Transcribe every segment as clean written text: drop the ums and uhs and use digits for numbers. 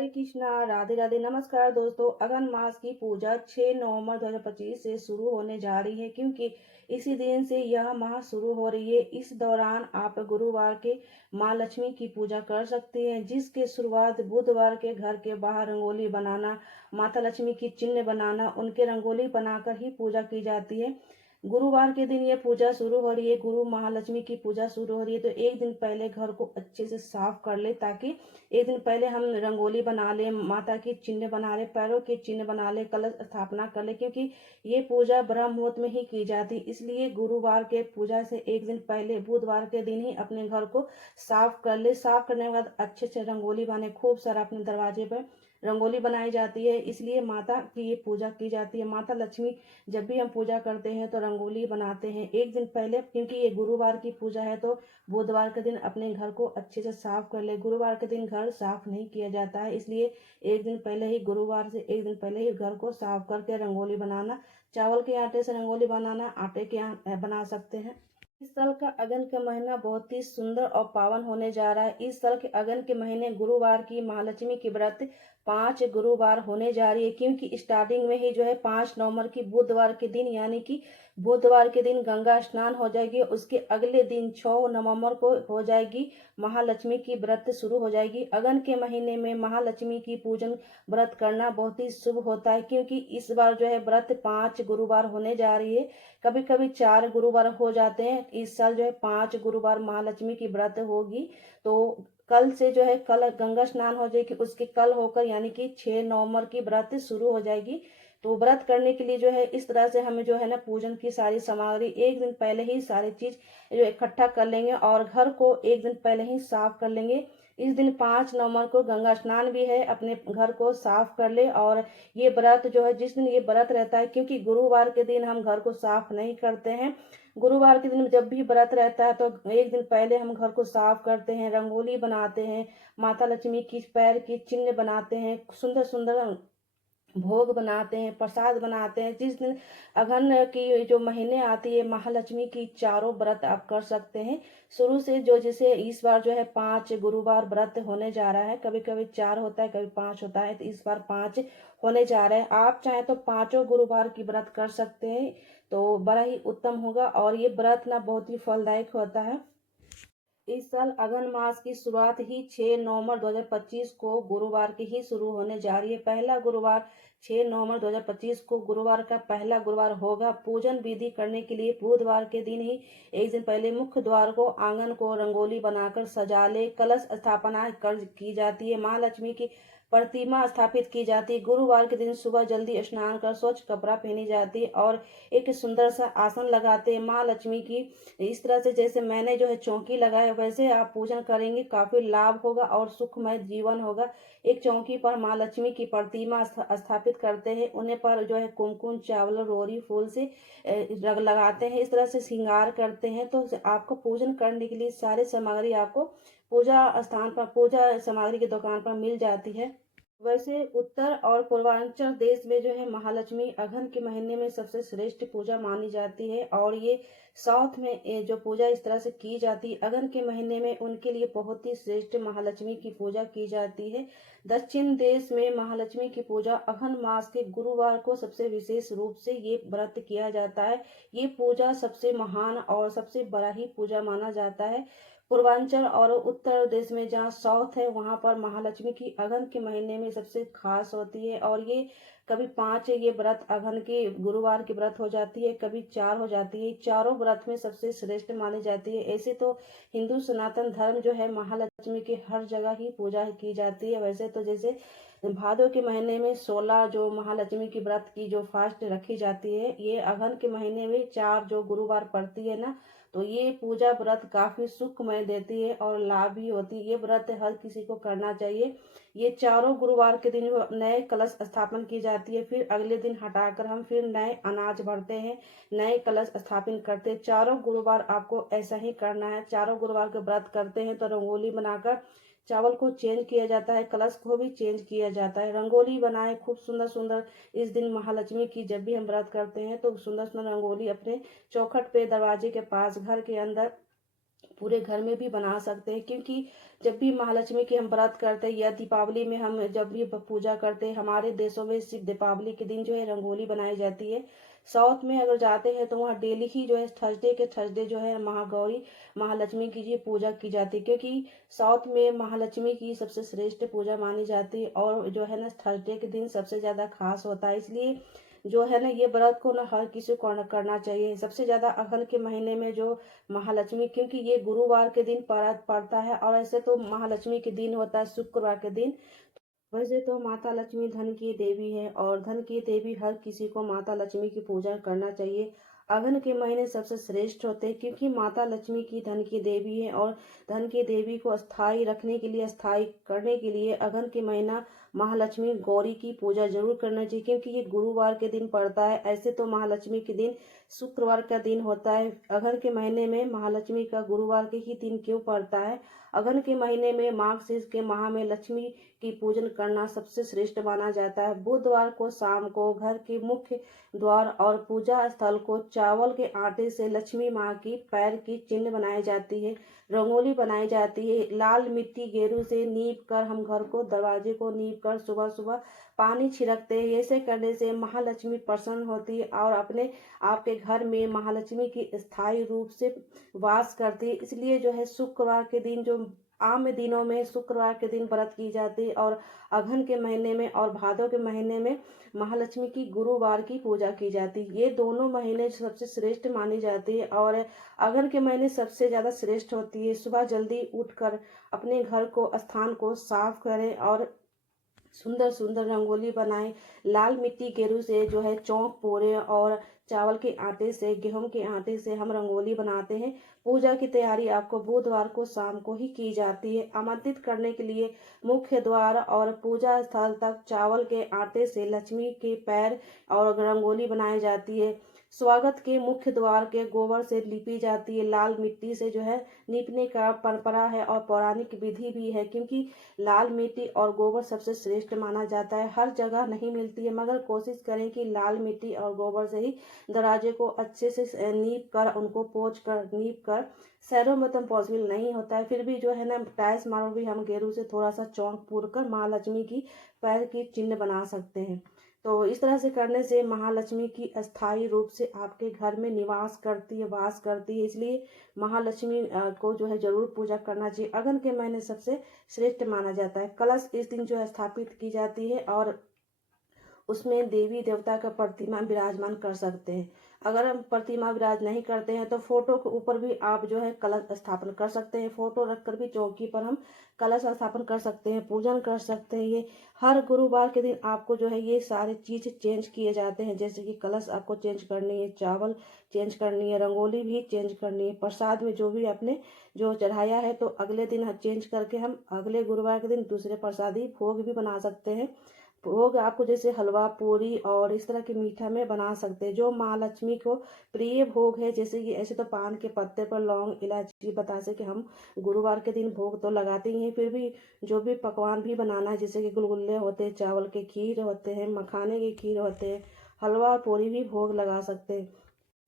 हरे कृष्णा, राधे राधे। नमस्कार दोस्तों, अगन मास की पूजा 6 नवंबर 2025 से शुरू होने जा रही है, क्योंकि इसी दिन से यह माह शुरू हो रही है। इस दौरान आप गुरुवार के माँ लक्ष्मी की पूजा कर सकते हैं, जिसके शुरुआत बुधवार के घर के बाहर रंगोली बनाना, माता लक्ष्मी की चिन्ह बनाना, उनके रंगोली बनाकर ही पूजा की जाती है। गुरुवार के दिन ये पूजा शुरू हो रही है, गुरु महालक्ष्मी की पूजा शुरू हो रही है, तो एक दिन पहले घर को अच्छे से साफ कर ले, ताकि एक दिन पहले हम रंगोली बना ले, माता की चिन्ह बना ले, पैरों के चिन्ह बना ले, कलश स्थापना कर ले, क्योंकि ये पूजा ब्रह्म मुहूर्त में ही की जाती। इसलिए गुरुवार के पूजा से एक दिन पहले बुधवार के दिन ही अपने घर को साफ कर ले। साफ करने के बाद अच्छे से रंगोली बने, खूब सारा अपने दरवाजे पर रंगोली बनाई जाती है। इसलिए माता की ये पूजा की जाती है। माता लक्ष्मी जब भी हम पूजा करते हैं तो रंगोली बनाते हैं एक दिन पहले, क्योंकि ये गुरुवार की पूजा है। तो बुधवार के दिन अपने घर को अच्छे से साफ कर ले। गुरुवार के दिन घर साफ नहीं किया जाता है, इसलिए एक दिन पहले ही, गुरुवार से एक दिन पहले ही घर को साफ करके रंगोली बनाना। चावल के आटे से रंगोली बनाना, आटे के बना सकते हैं। इस साल का अगन का महीना बहुत ही सुंदर और पावन होने जा रहा है। इस साल के अगन के महीने गुरुवार की महालक्ष्मी की व्रत 5 गुरुवार होने जा रही है, क्योंकि स्टार्टिंग में ही जो है 5 नवंबर की बुधवार के दिन, यानी कि बुधवार के दिन गंगा स्नान हो जाएगी। उसके अगले दिन 6 नवंबर को हो जाएगी महालक्ष्मी की व्रत शुरू हो जाएगी। अगन के महीने में महालक्ष्मी की पूजन व्रत करना बहुत ही शुभ होता है, क्योंकि इस बार जो है व्रत 5 गुरुवार होने जा रही है। कभी कभी 4 गुरुवार हो जाते हैं। इस साल जो है 5 गुरुवार महालक्ष्मी की व्रत होगी। तो कल से जो है, कल गंगा स्नान हो जाएगी, उसके कल होकर यानी कि 6 नवंबर की व्रत शुरू हो जाएगी। तो व्रत करने के लिए जो है इस तरह से हमें जो है ना, पूजन की सारी सामग्री एक दिन पहले ही सारी चीज जो इकट्ठा कर लेंगे, और घर को एक दिन पहले ही साफ कर लेंगे। इस दिन 5 नवंबर को गंगा स्नान भी है, अपने घर को साफ कर ले। और ये व्रत जो है, जिस दिन ये व्रत रहता है, क्योंकि गुरुवार के दिन हम घर को साफ नहीं करते हैं। गुरुवार के दिन जब भी व्रत रहता है तो एक दिन पहले हम घर को साफ करते हैं, रंगोली बनाते हैं, माता लक्ष्मी की पैर की चिन्ह बनाते हैं, सुंदर सुंदर भोग बनाते हैं, प्रसाद बनाते हैं। जिस दिन अगहन की जो महीने आती है महालक्ष्मी की, चारों व्रत आप कर सकते हैं शुरू से। जो जैसे इस बार जो है 5 गुरुवार व्रत होने जा रहा है, कभी कभी 4 होता है, कभी 5 होता है, तो इस बार 5 होने जा रहे हैं। आप चाहे तो 5 गुरुवार की व्रत कर सकते हैं, तो बड़ा ही उत्तम होगा। और ये व्रत ना बहुत ही फलदायक होता है। इस साल अगन मास की शुरुआत ही 6 नवंबर 2025 को गुरुवार की ही शुरू होने जा रही है। पहला गुरुवार 6 नवंबर 2025 को गुरुवार का पहला गुरुवार होगा। पूजन विधि करने के लिए बुधवार के दिन ही एक दिन पहले मुख्य द्वार को, आंगन को रंगोली बनाकर सजा ले। कलश स्थापना कर की जाती है, माँ लक्ष्मी की प्रतिमा स्थापित की जाती है। गुरुवार के दिन सुबह जल्दी स्नान कर स्वच्छ कपड़ा पहनी जाती है, और एक सुंदर सा आसन लगाते हैं माँ लक्ष्मी की। इस तरह से जैसे मैंने जो है चौकी लगाया, वैसे आप पूजन करेंगे, काफी लाभ होगा और सुखमय जीवन होगा। एक चौकी पर माँ लक्ष्मी की प्रतिमा स्थापित करते हैं, उन्हें पर जो है कुमकुम, चावल, रोरी, फूल से रग लगाते हैं। इस तरह से श्रृंगार करते हैं। तो आपको पूजन करने के लिए सारी सामग्री आपको पूजा स्थान पर, पूजा सामग्री की दुकान पर मिल जाती है। वैसे उत्तर और पूर्वांचल देश में जो है महालक्ष्मी अगहन के महीने में सबसे श्रेष्ठ पूजा मानी जाती है, और ये साउथ में जो पूजा इस तरह से की जाती है अगहन के महीने में, उनके लिए बहुत ही श्रेष्ठ महालक्ष्मी की पूजा की जाती है। दक्षिण देश में महालक्ष्मी की पूजा अगहन मास के गुरुवार को सबसे विशेष रूप से ये व्रत किया जाता है। ये पूजा सबसे महान और सबसे बड़ा ही पूजा माना जाता है। पूर्वांचल और उत्तर देश में, जहाँ साउथ है, वहां पर महालक्ष्मी की अगहन के महीने में सबसे खास होती है। और ये कभी 5 ये व्रत अगहन के गुरुवार की व्रत हो जाती है, कभी 4 हो जाती है। चारों व्रत में सबसे श्रेष्ठ मानी जाती है। ऐसे तो हिंदू सनातन धर्म जो है महालक्ष्मी की हर जगह ही पूजा की जाती है। वैसे तो जैसे भादों के महीने में 16 जो महालक्ष्मी की व्रत की जो फास्ट रखी जाती है, ये अगहन के महीने में 4 जो गुरुवार पड़ती है ना, तो ये पूजा व्रत काफी सुखमय देती है और लाभ भी होती है। ये व्रत हर किसी को करना चाहिए। ये चारों गुरुवार के दिन नए कलश स्थापन की जाती है, फिर अगले दिन हटाकर हम फिर नए अनाज भरते हैं, नए कलश स्थापित करते हैं। चारों गुरुवार आपको ऐसा ही करना है। चारों गुरुवार के व्रत करते हैं तो रंगोली बनाकर चावल को चेंज किया जाता है, कलश को भी चेंज किया जाता है। रंगोली बनाए खूब सुंदर सुंदर। इस दिन महालक्ष्मी की जब भी हम व्रत करते हैं तो सुंदर सुंदर रंगोली अपने चौखट पे, दरवाजे के पास, घर के अंदर पूरे घर में भी बना सकते हैं, क्योंकि जब भी महालक्ष्मी की हम व्रत करते हैं या दीपावली में हम जब भी पूजा करते हैं, हमारे देशों में सिर्फ दीपावली के दिन जो है रंगोली बनाई जाती है। साउथ में अगर जाते हैं तो वहाँ डेली ही जो है थर्सडे के थर्सडे जो है महागौरी महालक्ष्मी की जी पूजा की जाती है, क्योंकि साउथ में महालक्ष्मी की सबसे श्रेष्ठ पूजा मानी जाती है और जो है ना थर्सडे के दिन सबसे ज्यादा खास होता है। इसलिए जो है ना ये व्रत को ना हर किसी को करना चाहिए। सबसे ज्यादा अगहन के महीने में जो महालक्ष्मी, क्योंकि ये गुरुवार के दिन पड़ता है और ऐसे तो महालक्ष्मी के दिन होता है शुक्रवार के दिन। वैसे तो माता लक्ष्मी धन की देवी है और धन की देवी हर किसी को माता लक्ष्मी की पूजा करना चाहिए। अगहन के महीने सबसे श्रेष्ठ होते हैं, क्योंकि माता लक्ष्मी की धन की देवी है और धन की देवी को स्थायी रखने के लिए, स्थायी करने के लिए अगहन के महीना महालक्ष्मी गौरी की पूजा जरूर करना चाहिए, क्योंकि ये गुरुवार के दिन पड़ता है। ऐसे तो महालक्ष्मी के दिन शुक्रवार का दिन होता है। अगहन के महीने में महालक्ष्मी का गुरुवार के ही दिन क्यों पड़ता है? अगहन के महीने में माघ शीर्ष के माह में लक्ष्मी की पूजन करना सबसे श्रेष्ठ माना जाता है। बुधवार को शाम को घर के मुख्य द्वार और पूजा स्थल को चावल के आटे से लक्ष्मी माँ की पैर की चिन्ह बनाई जाती है, रंगोली बनाई जाती है। लाल मिट्टी गेरू से नीप कर हम घर को, दरवाजे को नीप कर सुबह सुबह पानी छिड़कते हैं। ऐसे करने से महालक्ष्मी प्रसन्न होती है और अपने आपके घर में महालक्ष्मी की स्थायी रूप से वास करती है। इसलिए जो है शुक्रवार के दिन, जो आम दिनों में शुक्रवार के दिन व्रत की जाती है और अगहन के महीने में और भादों के महीने में महालक्ष्मी की गुरुवार की पूजा की जाती है। ये दोनों महीने सबसे श्रेष्ठ मानी जाती है और अगहन के महीने सबसे ज्यादा श्रेष्ठ होती है। सुबह जल्दी उठकर अपने घर को, स्थान को साफ करें और सुंदर सुंदर रंगोली बनाएं। लाल मिट्टी गेरू से जो है चौक पोरे और चावल के आटे से, गेहूं के आटे से हम रंगोली बनाते हैं। पूजा की तैयारी आपको बुधवार को शाम को ही की जाती है। आमंत्रित करने के लिए मुख्य द्वार और पूजा स्थल तक चावल के आटे से लक्ष्मी के पैर और रंगोली बनाई जाती है। स्वागत के मुख्य द्वार के गोबर से लिपी जाती है। लाल मिट्टी से जो है लीपने का परंपरा है और पौराणिक विधि भी है, क्योंकि लाल मिट्टी और गोबर सबसे श्रेष्ठ माना जाता है। हर जगह नहीं मिलती है, मगर कोशिश करें कि लाल मिट्टी और गोबर से ही दरवाजे को अच्छे से नीप कर, उनको पोंछ कर, नीप कर, शहरों में तो पॉसिबल नहीं होता है, फिर भी जो है ना टाइल्स मार्बल भी हम गेरू से थोड़ा सा चौक पूर कर महालक्ष्मी की पैर की चिन्ह बना सकते हैं। तो इस तरह से करने से महालक्ष्मी की अस्थायी रूप से आपके घर में निवास करती है, वास करती है। इसलिए महालक्ष्मी को जो है जरूर पूजा करना चाहिए। अगहन के महीने सबसे श्रेष्ठ माना जाता है। कलश इस दिन जो है स्थापित की जाती है और उसमें देवी देवता का प्रतिमा विराजमान कर सकते हैं। अगर हम प्रतिमा विराज नहीं करते हैं तो फोटो के ऊपर भी आप जो है कलश स्थापन कर सकते हैं। फोटो रखकर भी चौकी पर हम कलश स्थापन कर सकते हैं, पूजन कर सकते हैं। ये हर गुरुवार के दिन आपको जो है ये सारे चीज चेंज किए जाते हैं, जैसे कि कलश आपको चेंज करनी है, चावल चेंज करनी है, रंगोली भी चेंज करनी है, प्रसाद में जो भी आपने जो चढ़ाया है तो अगले दिन चेंज करके हम अगले गुरुवार के दिन दूसरे प्रसादी भोग भी बना सकते हैं। भोग आपको जैसे हलवा पूरी और इस तरह के मीठा में बना सकते हैं जो महालक्ष्मी को प्रिय भोग है। जैसे कि ऐसे तो पान के पत्ते पर लौंग, इलायची, बतासे कि हम गुरुवार के दिन भोग तो लगाते ही हैं, फिर भी जो भी पकवान भी बनाना है, जैसे कि गुलगुल्ले होते हैं, चावल के खीर होते हैं, मखाने के खीर होते हैं, हलवा और पूरी भी भोग लगा सकते हैं।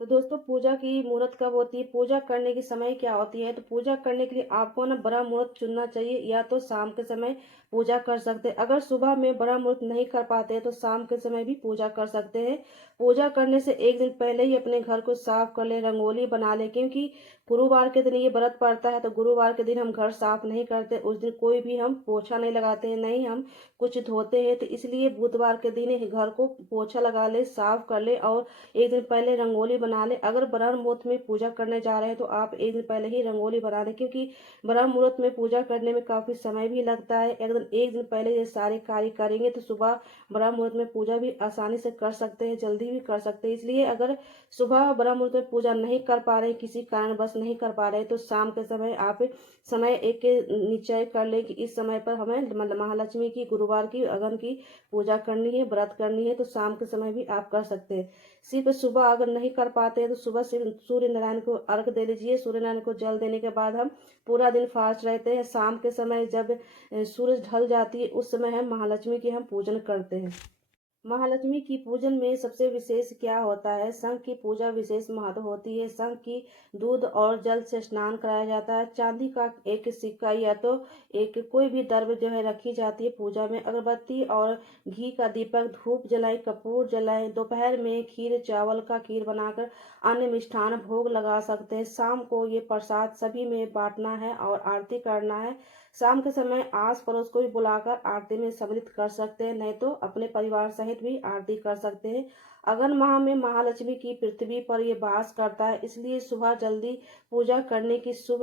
तो दोस्तों, पूजा की मुहूर्त कब होती है, पूजा करने की समय क्या होती है? तो पूजा करने के लिए आपको ना बड़ा मुहूर्त चुनना चाहिए। या तो शाम के समय पूजा कर सकते हैं, अगर सुबह में बड़ा मुहूर्त नहीं कर पाते हैं तो शाम के समय भी पूजा कर सकते हैं। पूजा करने से एक दिन पहले ही अपने घर को साफ कर ले, रंगोली बना ले, क्योंकि गुरुवार के दिन ये व्रत पड़ता है तो गुरुवार के दिन हम घर साफ नहीं करते। उस दिन कोई भी हम पोछा नहीं लगाते हैं, नहीं हम कुछ धोते हैं। तो इसलिए बुधवार के दिन ही घर को पोछा लगा ले, साफ कर ले और एक दिन पहले रंगोली बना ले। अगर ब्रह्म मुहूर्त में पूजा करने जा रहे हैं तो आप एक दिन पहले ही रंगोली बना लें, क्योंकि ब्रह्म मुहूर्त में पूजा करने में काफी समय भी लगता है। एक दिन पहले ये सारे कार्य करेंगे तो सुबह ब्रह्म मुहूर्त में पूजा भी आसानी से कर सकते हैं, जल्दी भी कर सकते हैं। इसलिए अगर सुबह ब्रह्म मुहूर्त में पूजा नहीं कर पा रहे, किसी कारणवश नहीं कर पा रहे, तो शाम के समय आप समय एक निश्चय कर ले कि इस समय पर हमें मतलब महालक्ष्मी की गुरुवार की अगहन की पूजा करनी है, व्रत करनी है, तो शाम के समय भी आप कर सकते हैं। सिर्फ सुबह अगर नहीं कर पाते हैं तो सुबह सिर्फ सूर्य नारायण को अर्घ दे लीजिए। सूर्य नारायण को जल देने के बाद हम पूरा दिन फास्ट रहते हैं। शाम के समय जब सूरज ढल जाती है उस समय हम महालक्ष्मी की हम पूजन करते हैं। महालक्ष्मी की पूजन में सबसे विशेष क्या होता है? शंख की पूजा विशेष महत्व होती है। शंख की दूध और जल से स्नान कराया जाता है। चांदी का एक सिक्का या तो एक कोई भी द्रव्य जो है रखी जाती है पूजा में। अगरबत्ती और घी का दीपक, धूप जलाएं, कपूर जलाएं। दोपहर में खीर चावल का खीर बनाकर अन्य मिष्ठान भोग लगा सकते हैं। शाम को ये प्रसाद सभी में बांटना है और आरती करना है। शाम के समय आस पड़ोस को भी बुलाकर आरती में सम्मिलित कर सकते हैं, नहीं तो अपने परिवार सहित भी आरती कर सकते हैं। अगन माह में महालक्ष्मी की पृथ्वी पर ये वास करता है, इसलिए सुबह जल्दी पूजा करने की शुभ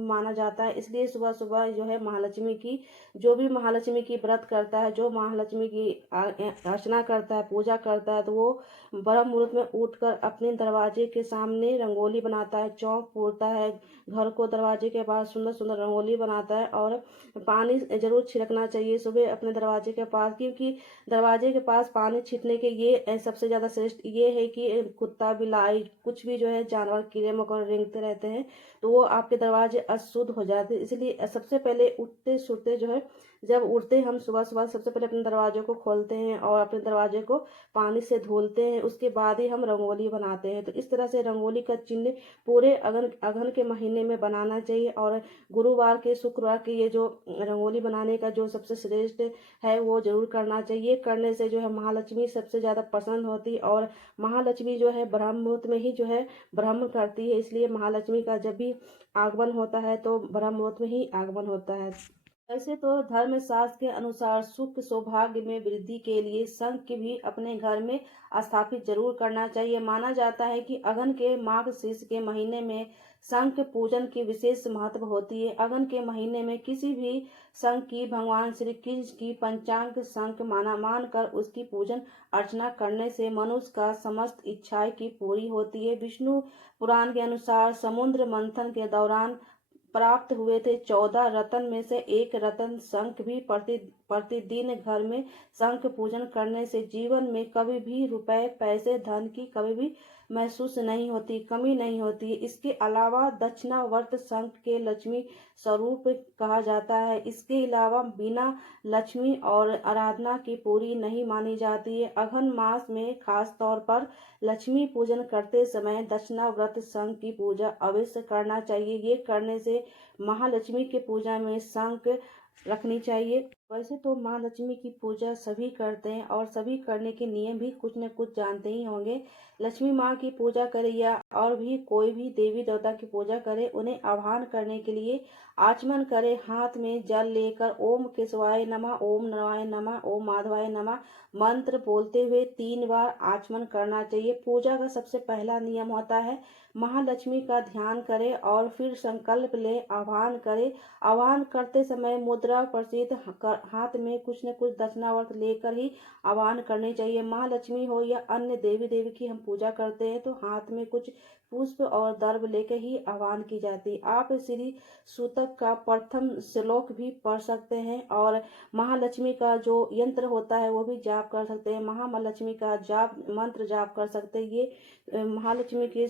माना जाता है। इसलिए सुबह सुबह जो है महालक्ष्मी की, जो भी महालक्ष्मी की व्रत करता है, जो महालक्ष्मी की अर्चना करता है, पूजा करता है, तो वो ब्रह्म मुहूर्त में उठकर अपने दरवाजे के सामने रंगोली बनाता है, चौक पूरता है, घर को दरवाजे के पास सुंदर सुंदर रंगोली बनाता है। और पानी जरूर छिड़कना चाहिए सुबह अपने दरवाजे के पास, क्योंकि दरवाजे के पास पानी छिड़कने के ये सबसे ज़्यादा श्रेष्ठ ये है कि कुत्ता बिलाई कुछ भी जो है जानवर कीड़े मकोड़े रेंगते रहते हैं, तो वो आपके दरवाजे अशुद्ध हो जाते हैं। इसलिए सबसे पहले उठते सुठते जो है, जब उठते हम सुबह सुबह सबसे पहले अपने दरवाजे को खोलते हैं और अपने दरवाजे को पानी से धुलते हैं, उसके बाद ही हम रंगोली बनाते हैं। तो इस तरह से रंगोली का चिन्ह पूरे अगन अगन के महीने में बनाना चाहिए। और गुरुवार के शुक्रवार के ये जो रंगोली बनाने का जो सबसे श्रेष्ठ है वो जरूर करना चाहिए। करने से जो है महालक्ष्मी सबसे ज़्यादा प्रसन्न होती है, और महालक्ष्मी जो है ब्रह्म मुहूर्त में ही जो है ब्रह्म करती है। इसलिए महालक्ष्मी का जब भी आगमन होता है तो ब्रह्म मुहूर्त में ही आगमन होता है। वैसे तो धर्म शास्त्र के अनुसार सुख सौभाग्य में वृद्धि के लिए शंख की भी अपने घर में स्थापित जरूर करना चाहिए। माना जाता है कि अगन के माघ शीर्ष के महीने में शंख पूजन की विशेष महत्व होती है। अगन के महीने में किसी भी शंख की भगवान श्री कृष्ण की पंचांग शंख मानकर उसकी पूजन अर्चना करने से मनुष्य का समस्त इच्छाएं की पूरी होती है। विष्णु पुराण के अनुसार समुद्र मंथन के दौरान प्राप्त हुए थे 14 रत्न में से एक रत्न शंख भी प्रतिदिन घर में शंख पूजन करने से जीवन में कभी भी रुपए पैसे धन की कभी भी महसूस नहीं होती, कमी नहीं होती। इसके अलावा दक्षिणावर्त शंख के लक्ष्मी स्वरूप कहा जाता है। इसके अलावा बिना लक्ष्मी और आराधना की पूरी नहीं मानी जाती है। अघन मास में खास तौर पर लक्ष्मी पूजन करते समय दक्षिणाव्रत शंख की पूजा अवश्य करना चाहिए। ये करने से महालक्ष्मी के पूजा में शंख रखनी चाहिए। वैसे तो माँ लक्ष्मी की पूजा सभी करते हैं और सभी करने के नियम भी कुछ न कुछ जानते ही होंगे। लक्ष्मी माँ की पूजा करे या और भी कोई भी देवी देवता की पूजा करे, उन्हें आह्वान करने के लिए आचमन करे, हाथ में जल लेकर ओम केशवाय नमः, ओम नरवाय नमः, ओम माधवाय नमः मंत्र बोलते हुए 3 बार आचमन करना चाहिए। पूजा का सबसे पहला नियम होता है महालक्ष्मी का ध्यान करे और फिर संकल्प ले आह्वान करे। आह्वान करते समय मुद्रा प्रसिद्ध हाथ में कुछ न कुछ दक्षिणावर्त लेकर ही आह्वान करनी चाहिए। महालक्ष्मी हो या अन्य देवी देवी की हम पूजा करते हैं तो हाथ में कुछ पुष्प और दर्भ लेकर ही आह्वान की जाती है। आप श्री सूतक का प्रथम श्लोक भी पढ़ सकते हैं और महालक्ष्मी का जो यंत्र होता है वो भी जाप कर सकते हैं। महालक्ष्मी का जाप मंत्र जाप कर सकते हैं। ये महालक्ष्मी के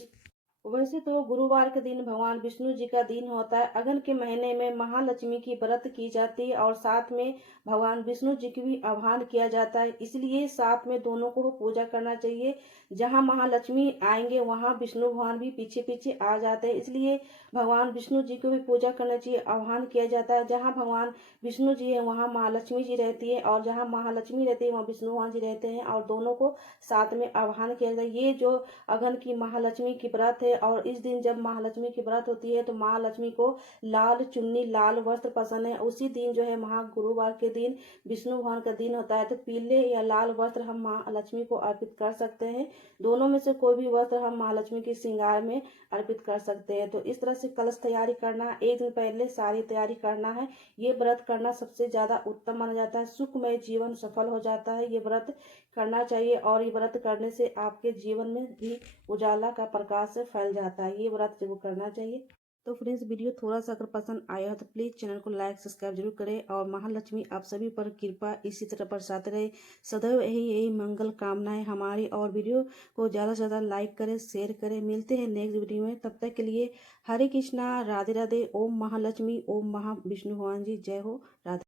वैसे तो गुरुवार के दिन भगवान विष्णु जी का दिन होता है। अगन के महीने में महालक्ष्मी की व्रत की जाती है और साथ में भगवान विष्णु जी की भी आह्वान किया जाता है, इसलिए साथ में दोनों को पूजा करना चाहिए। जहाँ महालक्ष्मी आएंगे वहाँ विष्णु भगवान भी पीछे पीछे आ जाते हैं, इसलिए भगवान विष्णु जी को भी पूजा करना चाहिए, आह्वान किया जाता है। जहाँ भगवान विष्णु जी है वहाँ महालक्ष्मी जी रहती है और जहाँ महालक्ष्मी रहती है वहाँ विष्णु भगवान जी रहते हैं और दोनों को साथ में आह्वान किया जाता है। ये जो अगन की महालक्ष्मी की व्रत है और इस दिन जब महालक्ष्मी की व्रत होती है तो महालक्ष्मी को लाल चुन्नी लाल वस्त्र पसंद है। उसी दिन जो है गुरुवार के दिन विष्णु भगवान का दिन होता है तो पीले या लाल वस्त्र हम महालक्ष्मी को अर्पित कर सकते हैं। दोनों में से कोई भी वस्त्र हम महालक्ष्मी के श्रृंगार में अर्पित कर सकते हैं। तो इस तरह से कलश तैयारी करना, एक दिन पहले सारी तैयारी करना है। ये व्रत करना सबसे ज्यादा उत्तम माना जाता है, सुखमय जीवन सफल हो जाता है। ये व्रत करना चाहिए और ये व्रत करने से आपके जीवन में भी उजाला का प्रकाश फैल जाता है। ये व्रत जरूर करना चाहिए। तो फ्रेंड्स, वीडियो थोड़ा सा अगर पसंद आया हो तो प्लीज़ चैनल को लाइक सब्सक्राइब जरूर करें और महालक्ष्मी आप सभी पर कृपा इसी तरह बरसाते रहे। सदैव यही यही मंगल कामनाएं हमारी, और वीडियो को ज़्यादा से ज़्यादा लाइक करें, शेयर करें। मिलते हैं नेक्स्ट वीडियो में, तब तक के लिए हरे कृष्णा, राधे राधे, ओम महालक्ष्मी, ओम महाविष्णु भगवान जी, जय हो, राधे।